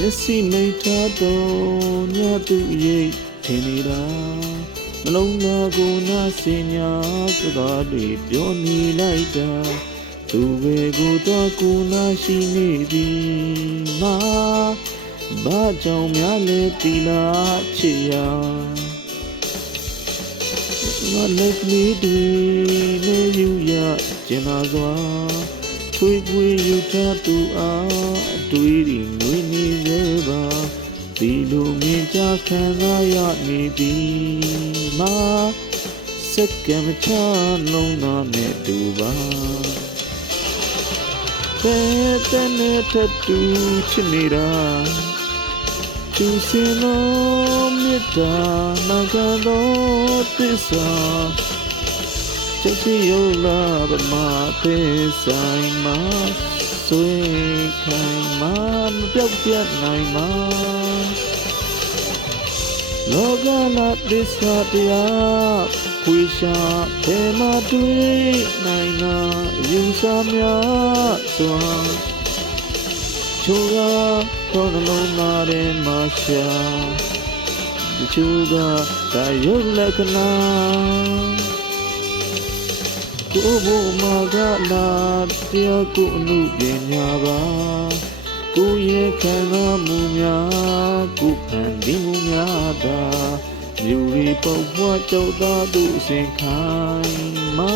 မျက်စိမိတ်ထားတော့ညသူရိတ်ထင်နေတာနှလုံးသားကိုနာစင်ညာစကားတွေပြောနေလိုက်တာသူပဲကိုတော့ကိုနာရှိနေသည်မာဘာကြောင့်များလဲတီလာချစ်ရငါလက်ကလေးတွေနေယူရကျင်နာစွာထွေးပွေးယူထားသူအားအတွေ့အငွေနေစေပါဒီလိုမြင်ကြခံစားရနေသည်မာစက္ကမချလုံးသားနဲ့တူပါတဲ့တဲ့ထတူချစ်နေတာသူစင်လုံးမြတ်တာမကတော့သစ္စာချက်စီရုပ်လာဗမာသစ္ဆိုင်မှာဆွေခိုင်မှာမပြောက်ပြတ်နိုင်မှာလောကလာသစ္စာတရားဖွေရှာဘယ်မှာတွေ့နိုင်နာယူဆများစွာချိုးကတော့နှလုံးသားထဲမှာရှာဒီချိုးကဒါရုပ်လက္ခဏာကိုဘုမာကလာတရားကိုအမှုပညာပါကိုရဲ့ခံစားမှုများကိုဖန်တီးမှုများသာမြို့ရီပေါပွားကြောက်သားသူအစဉ်ခိုင်မာ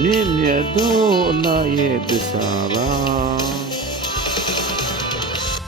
မြင့်မြတ်သောအနာရဲ့သစ္စာပါ